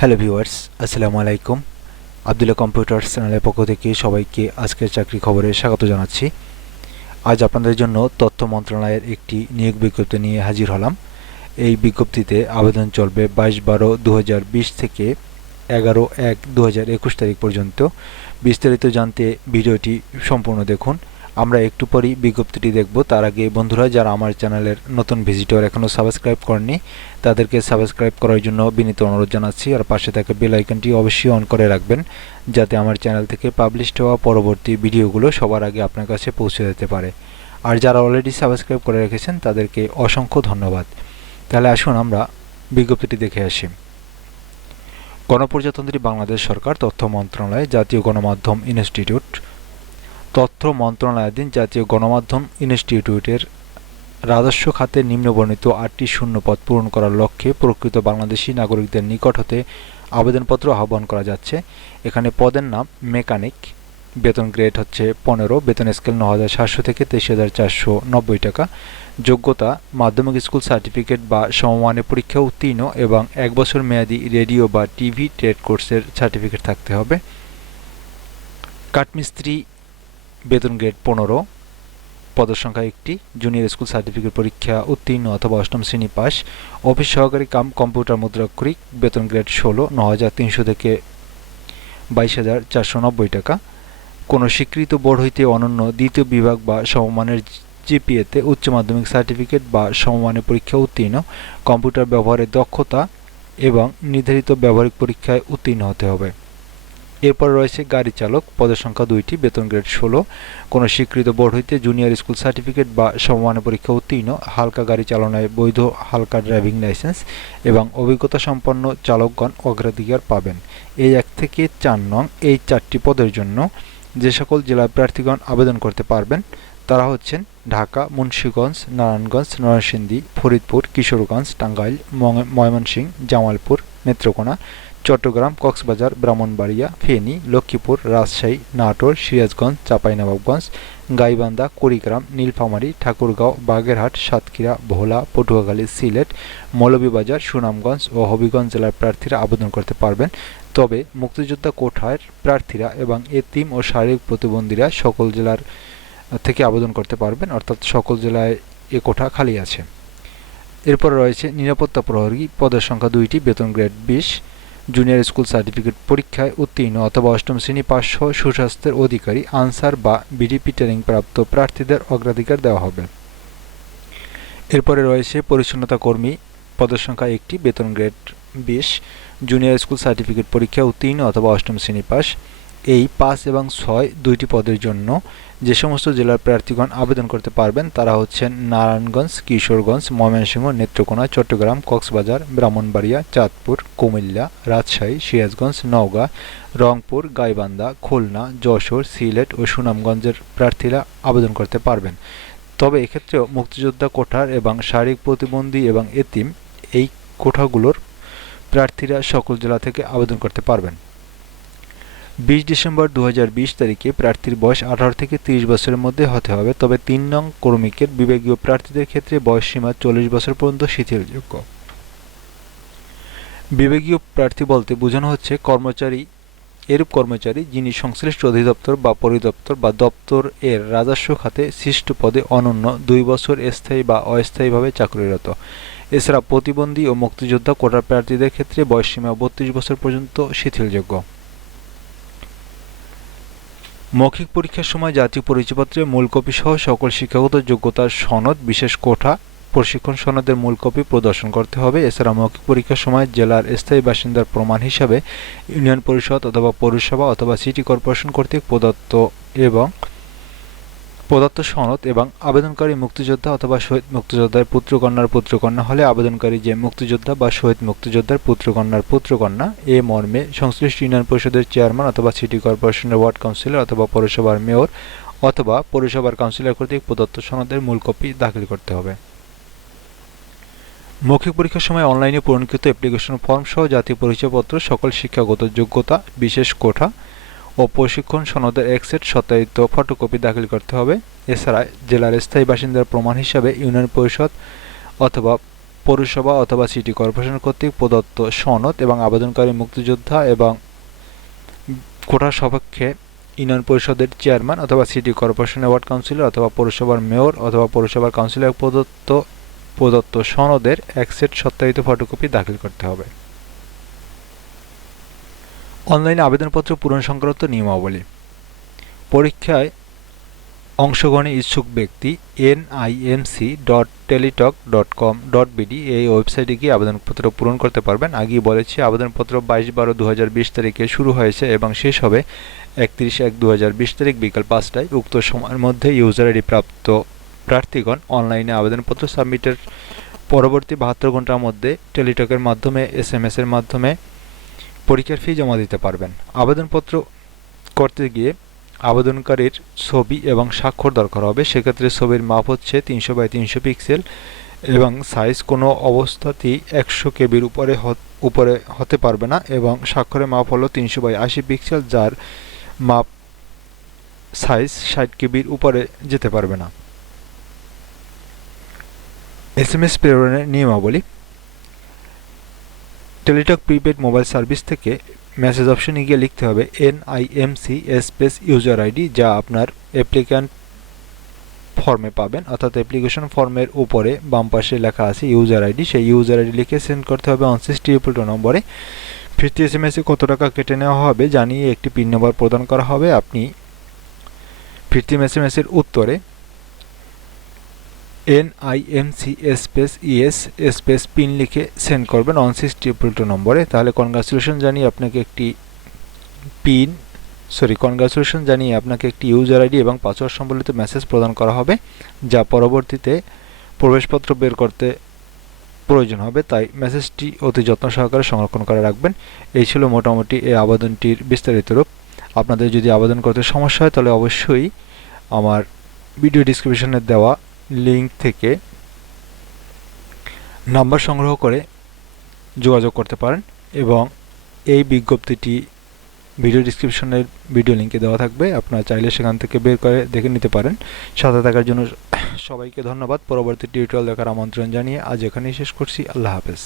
Hello viewers, আসসালামু আলাইকুম। Abdullah computers চ্যানেলের পক্ষ থেকে সবাইকে আজকের চাকরি খবরে স্বাগত জানাচ্ছি। আজ আপনাদের জন্য তথ্য মন্ত্রণালয়ের একটি নিয়োগ বিজ্ঞপ্তি নিয়ে হাজির হলাম। এই বিজ্ঞপ্তিতে আবেদন চলবে বাইশ বারো দু থেকে এগারো এক দু তারিখ পর্যন্ত। বিস্তারিত জানতে ভিডিওটি সম্পূর্ণ দেখুন। আমরা একটু পরই বিজ্ঞপ্তিটি দেখব। তার আগে বন্ধুরা, যারা আমার চ্যানেলের নতুন ভিজিটর এখনও সাবস্ক্রাইব করেনি তাদেরকে সাবস্ক্রাইব করার জন্য বিনীত অনুরোধ জানাচ্ছি। আর পাশে থাকা বেল আইকনটি অবশ্যই অন করে রাখবেন, যাতে আমার চ্যানেল থেকে পাবলিশড হওয়া পরবর্তী ভিডিওগুলো সবার আগে আপনার কাছে পৌঁছে যেতে পারে। আর যারা অলরেডি সাবস্ক্রাইব করে রেখেছেন, তাদেরকে অসংখ্য ধন্যবাদ। তাহলে আসুন আমরা বিজ্ঞপ্তিটি দেখে আসি। গণপ্রজাতন্ত্রী বাংলাদেশ সরকার তথ্য মন্ত্রণালয়, জাতীয় গণমাধ্যম ইনস্টিটিউট তথ্য মন্ত্রণালয়াধীন জাতীয় গণমাধ্যম ইনস্টিটিউটের রাজস্ব খাতে নিম্নবর্ণিত আটটি শূন্যপদ পূরণ করার লক্ষ্যে প্রকৃত বাংলাদেশি নাগরিকদের নিকট হতে আবেদনপত্র আহ্বান করা যাচ্ছে। এখানে পদের নাম মেকানিক, বেতন গ্রেড হচ্ছে পনেরো, বেতন স্কেল ন হাজার সাতশো থেকে তেইশ হাজার চারশো নব্বই টাকা, যোগ্যতা মাধ্যমিক স্কুল সার্টিফিকেট বা সমমানের পরীক্ষা উত্তীর্ণ এবং এক বছর মেয়াদি রেডিও বা টিভি ট্রেড কোর্সের সার্টিফিকেট থাকতে হবে। কাঠমিস্ত্রি বেতন গ্রেড পনেরো, পদের সংখ্যা একটি জুনিয়র স্কুল সার্টিফিকেট পরীক্ষা উত্তীর্ণ অথবা অষ্টম শ্রেণি পাস অফিস সহকারী কাম কম্পিউটার মুদ্রাক্ষরিক, বেতন গ্রেড ষোলো ন হাজার তিনশো থেকে বাইশ হাজার চারশো নব্বই টাকা। কোনো স্বীকৃত বোর্ড হইতে অনন্য দ্বিতীয় বিভাগ বা সমমানের জিপিএতে উচ্চ মাধ্যমিক সার্টিফিকেট বা সমমানের পরীক্ষা উত্তীর্ণ কম্পিউটার ব্যবহারের দক্ষতা এবং নির্ধারিত ব্যবহারিক পরীক্ষায় উত্তীর্ণ হতে হবে। এরপর রয়েছে গাড়ি চালক, পদের সংখ্যা দুইটি, বেতন গ্রেড ষোলো। কোনো স্বীকৃত বোর্ড হইতে জুনিয়র স্কুল সার্টিফিকেট বা সমমানের পরীক্ষা উত্তীর্ণ, হালকা গাড়ি চালনায় বৈধ, হালকা ড্রাইভিং লাইসেন্স এবং অভিজ্ঞতা সম্পন্ন চালকগণ অগ্রাধিকার পাবেন। এই এক থেকে চার নং এই চারটি পদের জন্য যে সকল জেলার প্রার্থীগণ আবেদন করতে পারবেন, তারা হচ্ছেন ঢাকা, মুন্সীগঞ্জ, নারায়ণগঞ্জ, নরসিংদী, ফরিদপুর, কিশোরগঞ্জ, টাঙ্গাইল ময়মনসিংহ, জামালপুর, নেত্রকোনা চট্টগ্রাম, কক্সবাজার, ব্রাহ্মণবাড়িয়া, ফেনী, লক্ষ্মীপুর, রাজশাহী, নাটোর, সিরাজগঞ্জ, চাঁপাইনবাবগঞ্জ, গাইবান্ধা, কুড়িগ্রাম, নীলফামারী, ঠাকুরগাঁও, বাগেরহাট, সাতক্ষীরা, ভোলা, পটুয়াখালী, সিলেট, মৌলভীবাজার, সুনামগঞ্জ ও হবিগঞ্জ জেলার প্রার্থীরা আবেদন করতে পারবেন। তবে মুক্তিযোদ্ধা কোঠার প্রার্থীরা এবং এতিম ও শারীরিক প্রতিবন্ধীরা সকল জেলার থেকে আবেদন করতে পারবেন, অর্থাৎ সকল জেলায় এ কোঠা খালি আছে। এরপর রয়েছে নিরাপত্তা প্রহরী, পদের সংখ্যা দুইটি, বেতন গ্রেড বিশ জুনিয়র স্কুল সার্টিফিকেট পরীক্ষায় উত্তীর্ণ অথবা অষ্টম শ্রেণি পাশ সহ সুস্বাস্থ্যের অধিকারী, আনসার বা বিডিপি ট্রেনিং প্রাপ্ত প্রার্থীদের অগ্রাধিকার দেওয়া হবে। এরপরে রয়েছে পরিচ্ছন্নতা কর্মী পদের সংখ্যা একটি, বেতন গ্রেড বিশ জুনিয়র স্কুল সার্টিফিকেট পরীক্ষা উত্তীর্ণ অথবা অষ্টম শ্রেণি পাস এই পাঁচ এবং ছয় দুইটি পদের জন্য যে সমস্ত জেলার প্রার্থীগণ আবেদন করতে পারবেন তারা হচ্ছেন নারায়ণগঞ্জ, কিশোরগঞ্জ, ময়মনসিংহ, নেত্রকোনা, চট্টগ্রাম, কক্সবাজার, ব্রাহ্মণবাড়িয়া, চাঁদপুর, কুমিল্লা, রাজশাহী, সিরাজগঞ্জ, নওগাঁ, রংপুর, গাইবান্ধা, খুলনা, যশোর, সিলেট ও সুনামগঞ্জের প্রার্থীরা আবেদন করতে পারবেন। তবে এক্ষেত্রেও মুক্তিযোদ্ধা কোঠার এবং শারীরিক প্রতিবন্ধী এবং এতিম এই কোঠাগুলোর প্রার্থীরা সকল জেলা থেকে আবেদন করতে পারবেন। বিশ ডিসেম্বর দু হাজার বিশ তারিখে প্রার্থীর বয়স আঠারো থেকে তিরিশ বছরের মধ্যে হতে হবে। তবে তিন নং কর্মীকের বিভাগীয় প্রার্থীদের ক্ষেত্রে বয়স সীমা চল্লিশ বছর পর্যন্ত শিথিলযোগ্য। বিভাগীয় প্রার্থী বলতে বোঝানো হচ্ছে কর্মচারী, এরূপ কর্মচারী যিনি সংশ্লিষ্ট অধিদপ্তর বা পরিদপ্তর বা দপ্তর এর রাজস্ব খাতে সৃষ্ট পদে অনন্য দুই বছর স্থায়ী বা অস্থায়ীভাবে চাকরিরত। এছাড়া প্রতিবন্ধী ও মুক্তিযোদ্ধা কোটার প্রার্থীদের ক্ষেত্রে বয়সসীমা বত্রিশ বছর পর্যন্ত শিথিলযোগ্য। মৌখিক পরীক্ষার সময় জাতীয় পরিচয়পত্রে মূল কপি সহ সকল শিক্ষাগত যোগ্যতার সনদ, বিশেষ কোঠা, প্রশিক্ষণ সনদের মূল কপি প্রদর্শন করতে হবে। এছাড়া মৌখিক পরীক্ষার সময় জেলার স্থায়ী বাসিন্দার প্রমাণ হিসাবে ইউনিয়ন পরিষদ অথবা পৌরসভা অথবা সিটি কর্পোরেশন কর্তৃক প্রদত্ত এবং প্রদত্ত সনদ এবং আবেদনকারী মুক্তিযোদ্ধা অথবা শহীদ মুক্তিযোদ্ধার পুত্রকন্যার পুত্রকন্যা হলে আবেদনকারী যে মুক্তিযোদ্ধা বা শহীদ মুক্তিযোদ্ধার পুত্রকন্যার পুত্রকন্যা এ মর্মে সংশ্লিষ্ট ইউনিয়ন পরিষদের চেয়ারম্যান অথবা সিটি কর্পোরেশনের ওয়ার্ড কাউন্সিলর অথবা পৌরসভার মেয়র অথবা পৌরসভার কাউন্সিলর কর্তৃক প্রদত্ত সনদের মূল কপি দাখিল করতে হবে। মৌখিক পরীক্ষার সময় অনলাইনে পূরণকৃত অ্যাপ্লিকেশন ফর্ম সহ জাতীয় পরিচয়পত্র, সকল শিক্ষাগত যোগ্যতা, বিশেষ কোঠা ও প্রশিক্ষণ সনদের এক সেট সত্যায়িত ফটোকপি দাখিল করতে হবে। এছাড়া জেলার স্থায়ী বাসিন্দার প্রমাণ হিসাবে ইউনিয়ন পরিষদ অথবা পৌরসভা অথবা সিটি কর্পোরেশন কর্তৃক প্রদত্ত সনদ এবং আবেদনকারী মুক্তিযোদ্ধা এবং কোটার সপক্ষে ইউনিয়ন পরিষদের চেয়ারম্যান অথবা সিটি কর্পোরেশনের ওয়ার্ড কাউন্সিলর অথবা পৌরসভার মেয়র অথবা পৌরসভার কাউন্সিলর প্রদত্ত প্রদত্ত সনদের এক সেট সত্যায়িত ফটোকপি দাখিল করতে হবে। অনলাইনে আবেদনপত্র পূরণ সংক্রান্ত নিয়মাবলী। পরীক্ষায় অংশগ্রহণে ইচ্ছুক ব্যক্তি NIMC dot Teletalk dot com dot BD এই ওয়েবসাইটে গিয়ে আবেদনপত্র পূরণ করতে পারবেন। আগেই বলেছি, আবেদনপত্র বাইশ বারো দু বিশ তারিখে শুরু হয়েছে এবং শেষ হবে একত্রিশ এক দু হাজার বিশ তারিখ বিকাল পাঁচটায়। উক্ত সময়ের মধ্যে ইউজার আইডি প্রাপ্ত প্রার্থীগণ অনলাইনে আবেদনপত্র সাবমিটের পরবর্তী বাহাত্তর ঘণ্টার মধ্যে টেলিটকের মাধ্যমে এস এম এর মাধ্যমে পরীক্ষার ফি জমা দিতে পারবেন। আবেদনপত্র করতে গিয়ে আবেদনকারীর ছবি এবং স্বাক্ষর দরকার হবে। সেক্ষেত্রে ছবির মাপ হচ্ছে তিনশো বাই তিনশো পিক্সেল এবং সাইজ কোনো অবস্থাতেই একশো কেবির উপরে উপরে হতে পারবে না এবং স্বাক্ষরের মাপ হলো তিনশো বাই আশি পিক্সেল যার মাপ সাইজ ষাট কেবির উপরে যেতে পারবে না। এস এম এস প্রেরণের নিয়মাবলী। টেলিটক প্রিপেড মোবাইল সার্ভিস থেকে মেসেজ অপশনে গিয়ে লিখতে হবে এনআইএমসি স্পেস ইউজার আইডি, যা আপনার অ্যাপ্লিক্যান্ট ফর্মে পাবেন। অর্থাৎ অ্যাপ্লিকেশন ফর্মের উপরে বাম পাশে লেখা আছে ইউজার আইডি। সেই ইউজার আইডি লিখে সেন্ড করতে হবে অনসিক্স ট্রিপল টু নম্বরে। ফিফটি এস এম এসে কত টাকা কেটে নেওয়া হবে জানিয়ে একটি পিন নম্বর প্রদান করা হবে। আপনি ফিফটি এস এম এসের উত্তরে N I M C space yes space PIN লিখে সেন্ড করবেন অন সিক্স ট্রিপল টু নম্বরে। তাহলে কনগ্রাচুলেশন জানিয়ে আপনাকে একটি পিন সরি কনগ্রাচুলেশন জানিয়ে আপনাকে একটি ইউজার আইডি এবং পাসওয়ার্ড সম্বলিত মেসেজ প্রদান করা হবে, যা পরবর্তীতে প্রবেশপত্র বের করতে প্রয়োজন হবে। তাই মেসেজটি অতি যত্ন সহকারে সংরক্ষণ করে রাখবেন। এই ছিল মোটামুটি এই আবেদনটির বিস্তারিত রূপ। আপনাদের যদি আবেদন করতে সমস্যা হয়, তাহলে অবশ্যই আমার ভিডিও ডিসক্রিপশনে দেওয়া লিঙ্ক থেকে নাম্বার সংগ্রহ করে যোগাযোগ করতে পারেন এবং এই বিজ্ঞপ্তিটি ভিডিও ডিসক্রিপশনের ভিডিও লিঙ্কে দেওয়া থাকবে। আপনারা চাইলে সেখান থেকে বের করে দেখে নিতে পারেন। সাথে থাকার জন্য সবাইকে ধন্যবাদ। পরবর্তী টিউটোরিয়াল দেখার আমন্ত্রণ জানিয়ে আজ এখানেই শেষ করছি। আল্লাহ হাফেজ।